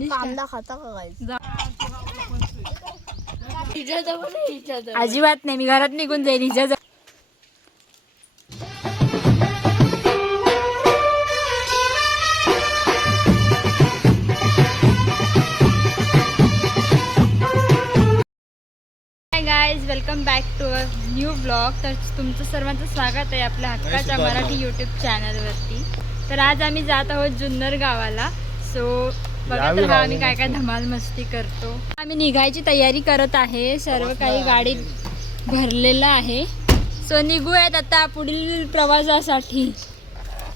कांदा खाता का अजिबात नाही, मी घरात निघून जाईल हिच्या. Welcome back to a new blog. तर तुमचं सर्वांचं स्वागत आहे आपल्या हक्काच्या मराठी यूट्यूब चॅनलवरती. तर आज आम्ही जात आहोत जुन्नर गावाला. सो बघा तर हा आम्ही काय काय धमाल मस्ती करतो. आम्ही निघायची तयारी करत आहे, सर्व काही गाडीत भरलेलं आहे. सो निघूयात आता पुढील प्रवासासाठी.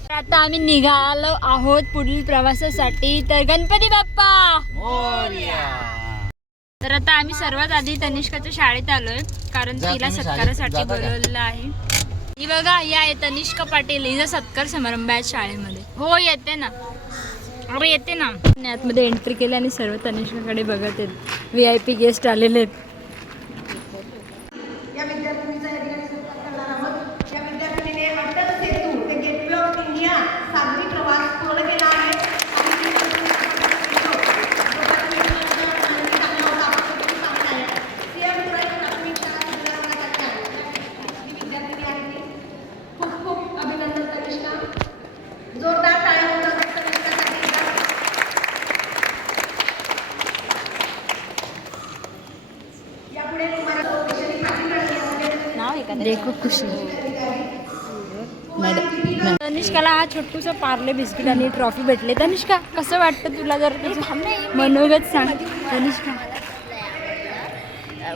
आता आम्ही निघालो आहोत पुढील प्रवासासाठी. तर गणपती बाप्पा मोरया. तर आता आम्ही सर्वात आधी तनिष्काच्या शाळेत आलोय, कारण तिला सत्कारासाठी बोलवलेलं आहे. ही बघा, ही आहे तनिष्का पाटील. हिचा सत्कार समारंभ आहे शाळेमध्ये. हो येते ना, अरे येते ना. आतमध्ये एंट्री केली आणि सर्व तनिष्काकडे बघत आहेत. VIP गेस्ट आलेले आहेत. या विद्यार्थिनीचा या ठिकाणी सत्कार करणार आहोत. या विद्यार्थिनीने अटल सेतू ते गेटवे ऑफ इंडिया सागरी प्रवास पूर्ण केला आहे. देखो खुशी. तनिष्काला हा छोटूसा पार्ले बिस्किट आणि ट्रॉफी भेटले. तनिष्का कसं वाटतं तुला? जर मनोगत सांग तनिष्का.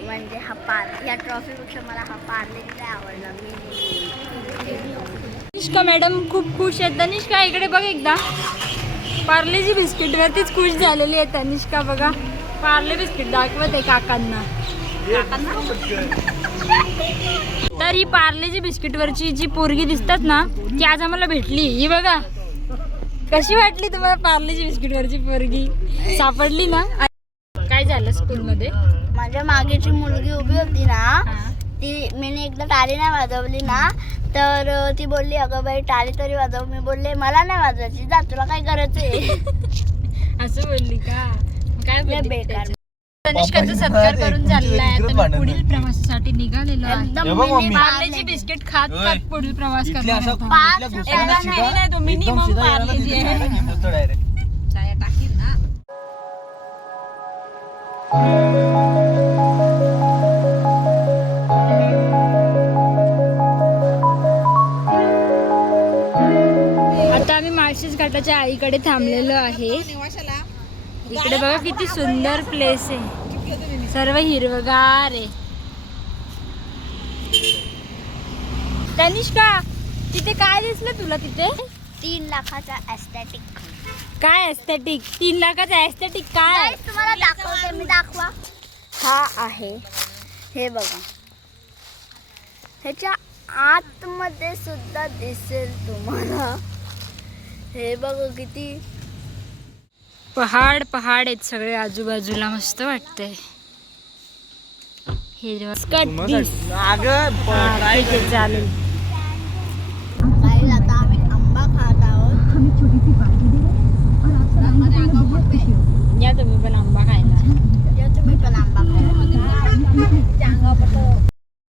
म्हणजे या ट्रॉफीपेक्षा मला हा पार्ले आवडला. तनिष्का मॅडम खूप खुश आहेत. तनिष्का इकडे बघ एकदा. पार्लेजी बिस्किट वरतीच खुश झालेली आहे तनिष्का. बघा पार्ले बिस्किट दाखवत आहे काकांना. तर ही पार्लेजी बिस्किट वरची जी पोरगी दिसतात ना, ती आज आम्हाला भेटली. ही बघा, कशी वाटली तुम्हाला पार्लेजी बिस्किट वरची पोरगी? सापडली ना? काय झालं स्कूलमध्ये? माझ्या मागेची मुलगी उभी होती ना, ती मी एकदा टाळी नाही वाजवली ना, तर ती बोलली अगं बाई टाळी तरी वाजव. मी बोलले मला नाही वाजवायची, जा तुला काय करायचंय. असं बोलली का? काय बेकार. तनिष्काचा सत्कार करून झालेला आहे. तर पुढील प्रवासासाठी निघालेलो आहे. पार्लेजी बिस्किट खात खात पुढील प्रवास करणार. मिनिमम पार्लेजी आहे. आता आम्ही माळशेज घाटाच्या आईकडे थांबलेलो आहे. इकडे बघा किती सुंदर प्लेस आहे, सर्व हिरवगार आहे. तनिष्का तिथे काय दिसलं तुला? तिथे 3 लाखाचा एस्थेटिक. काय एस्थेटिक? 3 लाखाचा एस्थेटिक काय? तुम्हाला दाखवते मी, दाखवा. हा आहे, हे बघा. ह्याच्या आतमध्ये सुद्धा दिसेल तुम्हाला. हे बघा किती पहाड पहाड आहेत सगळे आजूबाजूला. मस्त वाटतंय. हिरवा चालेल. आता आम्ही आंबा खात आहोत. या तुम्ही पण आंबा खायला. तुम्ही पण आंबा खायला.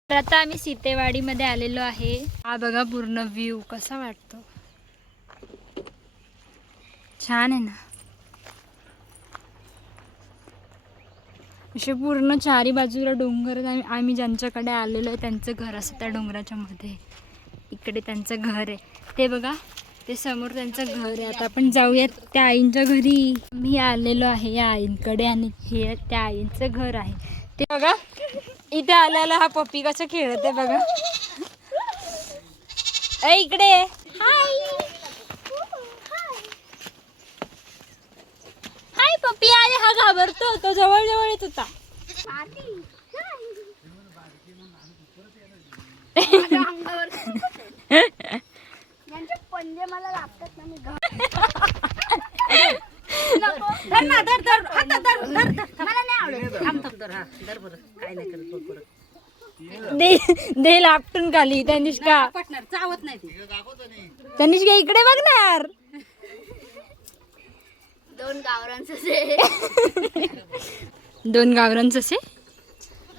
तर आता आम्ही सीतेवाडीमध्ये आलेलो आहे. हा बघा पूर्ण व्ह्यू कसा वाटतो. छान आहे ना. असे पूर्ण चारी बाजूला डोंगर. आम्ही ज्यांच्याकडे आलेलो आहे त्यांचं घर असं त्या डोंगराच्या मध्ये. इकडे त्यांचं घर आहे ते बघा, ते समोर त्यांचं घर आहे. आता आपण जाऊयात त्या आईंच्या घरी. मी आलेलो आहे या आईंकडे आणि हे त्या आईंचं घर आहे. ते बघा इथे आल्याला हा पप्पी कसं खेळत आहे बघा. इकडे हाय पप्पी आले. हा घाबरतो, तो जवळ जवळ येत होता. पंजे मला लागतात ना, मी दे लापटून खाली. तनिष्का चावत नाही. तनिष्का इकडे बघणार. 2 गावरान ससे. 2 गावरान ससे.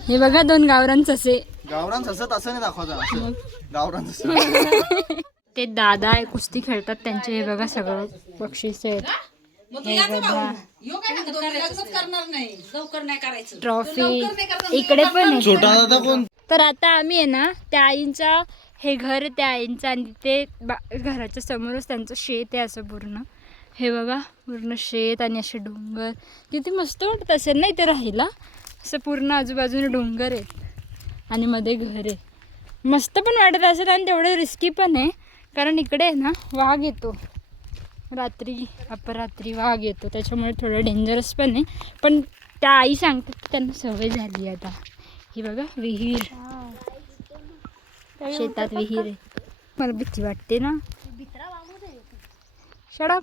हे बघा 2 गावरान ससे. गावरान ससत असं नाही दाखवायचं. गावरान सस. ते दादा आहे कुस्ती खेळतात त्यांचे हे बघा सगळं बक्षीस आहेत. हे बघा ट्रॉफी इकडे पण आहे. छोटा दादा कोण? तर आता आम्ही आहे ना त्या आईंचा हे घर आहे त्या आईंचं आणि ते घराच्या समोरच त्यांचं शेत आहे असं पूर्ण. हे बघा पूर्ण शेत आणि असे डोंगर किती मस्त वाटत असेल ना इथे राहायला. असं पूर्ण आजूबाजूने डोंगर आहेत आणि मध्ये घर आहे. मस्त पण वाटत असेल आणि तेवढं रिस्की पण आहे कारण इकडे आहे ना वाघ येतो रात्री अपरात्री वाघ येतो त्याच्यामुळे थोडं डेंजरस पण आहे. पण त्या आई सांगतात की त्यांना सवय झाली आता. ही बघा विहीर शेतात विहीर आहे. मला भीती वाटते ना. शडप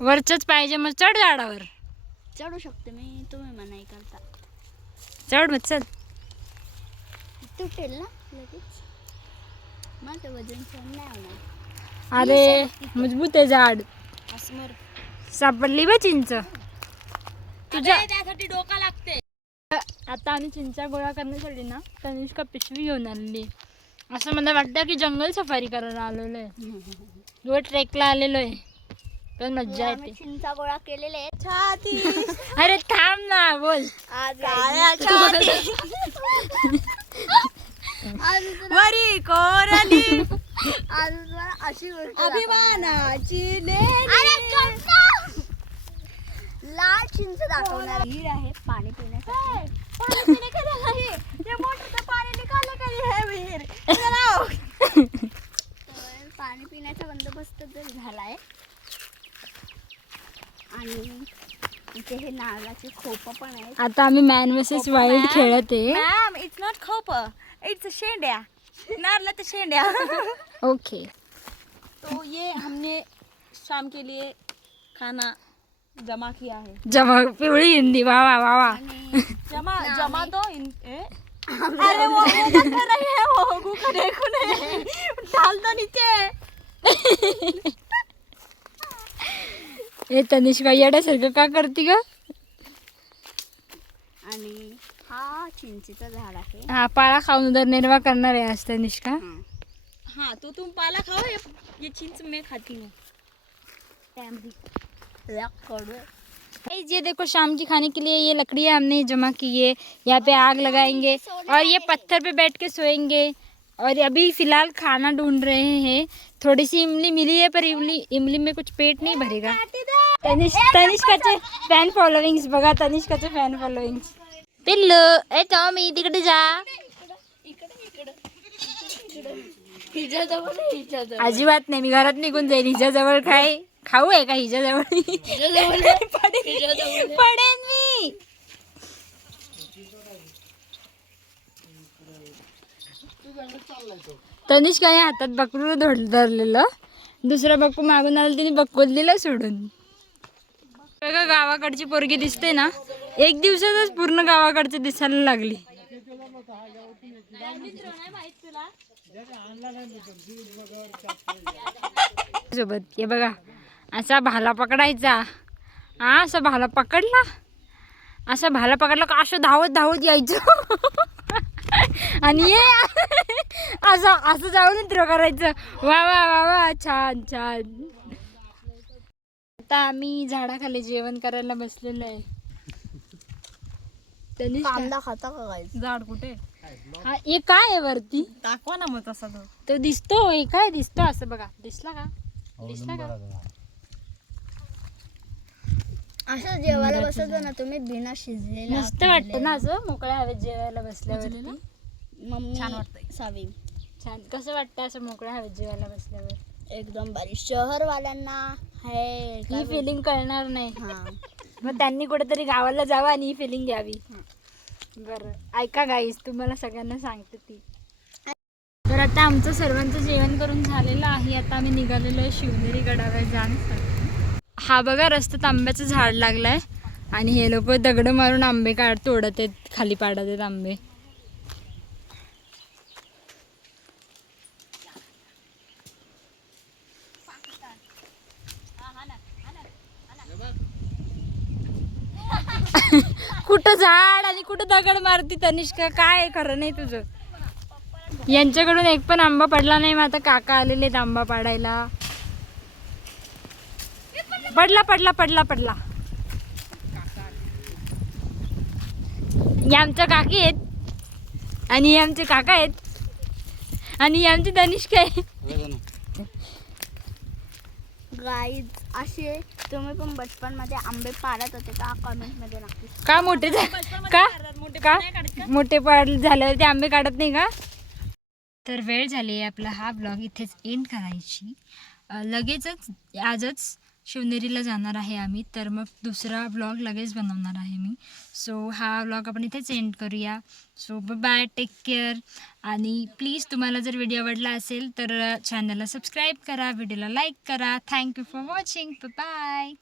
वरचंच पाहिजे मग चढ झाडावर. चढू शकते मी तुम्ही मनाई करता. चढ मग चल. तुटेल ना लगेच. माझं वजन सहन नाही होणार. अरे मजबूत आहे झाड. अस्मर सापडली बा चिंच तुझ्या. त्यासाठी डोका लागते. आता आम्ही चिंचा गोळा करण्यासाठी ना तनिष्का पिशवी घेऊन आलेली. असं मला वाटतं की जंगल सफारी करायला आलेलो आहे. वर ट्रेकला आलेलो आहे पण मज्जा येते. चिंचा गोळा केलेले आहेत. छाती अरे थांब ना बोल. आज वरी कोरली आज तुम्हाला अशी गोष्ट अभिमानाची लाल चिंच दाखवणार. विहीर आहे पाणी पिण्यासाठी. तर पाणी पिण्याचा बंदोबस्त तर झालाय आणि इथे हे नारळाचे खोप पण आहेत. आता आम्ही मॅन वर्सेस वाईल्ड खेळत आहे. मॅम इट्स नॉट खोप इट्स शेंड्या नारळाच्या शेंड्या. ओके तो ये हमने शाम के लिए खाना जमा किया है. जमा पिवळी हिंदी वा वा वा वा. आणि जमा जमा तो अरे वो कर रही है वो गूगल देखो ने डाल दो नीचे. हे तनिष्का येड्यासारखं का करते ग. आणि हा चिंचेचं झाड आहे. हा पाळा खाऊन उदरनिर्वाह करणार आहे आज तनिष्का. हाँ तो तुम पाला खाओ ये चिंच मैं खाती हूँ. ये देखो शाम की खाने के लिए ये लकड़ियाँ हमने जमा की है. यहाँ पे आग लगाएंगे और ये पत्थर पे बैठ के सोएंगे. और अभी फिलहाल खाना ढूंढ रहे हैं. थोड़ी सी इमली मिली है पर इमली में कुछ पेट नहीं भरेगा. तनिष्काचे फॅन फॉलोविंग्स बघा. तनिष्काचे फॅन फॉलोविंग्स. पिल्लू ए टॉमी तिकडे जा. अजिबात नाही मी घरात निघून जाईल. हिच्याजवळ काय खाऊ आहे का हिच्याजवळ. पडेन मी. तनिष्काने हातात बकरू धरलेलं. दुसरा बक्कू मागून आला तिने बक्कूच दिलं सोडून. बघा गावाकडची पोरगी दिसते ना एक दिवसातच पूर्ण गावाकडची दिसायला लागली. सोबत हे बघा असा भाला पकडायचा. हा असा भाला पकडला. असा भाला पकडला का असं धावत धावत यायचं आणि ये असं असं जाऊन थ्रो करायचं. वा वा वा वा छान छान. आता आम्ही झाडाखाली जेवण करायला बसलेलो आहे. कांदा खाता का काय. झाड कुठे हा हे काय आहे वरती. दाखवा ना मग तसा तो. तो दिसतो हे काय दिसतो असं बघा. दिसला का दिसला का. असं जेवायला बसवतो ना तुम्ही बिना शिजलेला. मस्त वाटतं ना असं मोकळ्या हवेत जेवायला बसल्यावरती. मम्मी छान वाटतंय. सावी छान कसं वाटतं असं मोकळ्या हवेत जेवायला बसल्यावर. एकदम भारी. शहरवाल्यांना हे ही फिलिंग कळणार नाही. हा मग त्यांनी कुठेतरी गावाला जावं आणि ही फिलिंग घ्यावी. बरं ऐका गाईस तुम्हाला सगळ्यांना सांगते ती. तर आता आमचं सर्वांचं जेवण करून झालेलं आहे. आता आम्ही निघालेलो आहे शिवनेरी गडावर जाण्यासाठी. हा बघा रस्त्यात आंब्याचं झाड लागलंय आणि हे लोक दगड मारून आंबे तोडत आहेत खाली पाडत आहेत आंबे. कुठं झाड आणि कुठं दगड मारती तनिष्का, काय खरं नाही तुझं. यांच्याकडून एक पण आंबा पडला नाही. मग आता काका आलेले आहेत आंबा पाडायला. पडला पडला पडला पडला. हे आमच्या काकी आहेत आणि हे आमचे काका आहेत आणि हे आमची तनिष्का आहे. गाईज असे तुम्ही पण बचपन मध्ये आंबे पाडत होते का? कमेंट मध्ये नक्की. का मोठे का मोठे झाल्यावर ते आंबे काढत नाही का? तर वेळ झाली आपला हा ब्लॉग इथेच एंड करायची. लगेचच आजच शिवनेरीला जाणार आहे आम्ही. तर मग दुसरा ब्लॉग लगेच बनवणार आहे मी. सो हा ब्लॉग आपण इथेच एंड करूया. So bye, take care. आणि प्लीज तुम्हाला जर व्हिडिओ आवडला असेल तर चॅनलला सबस्क्राईब करा, व्हिडिओला लाईक करा. Thank you for watching. बाय.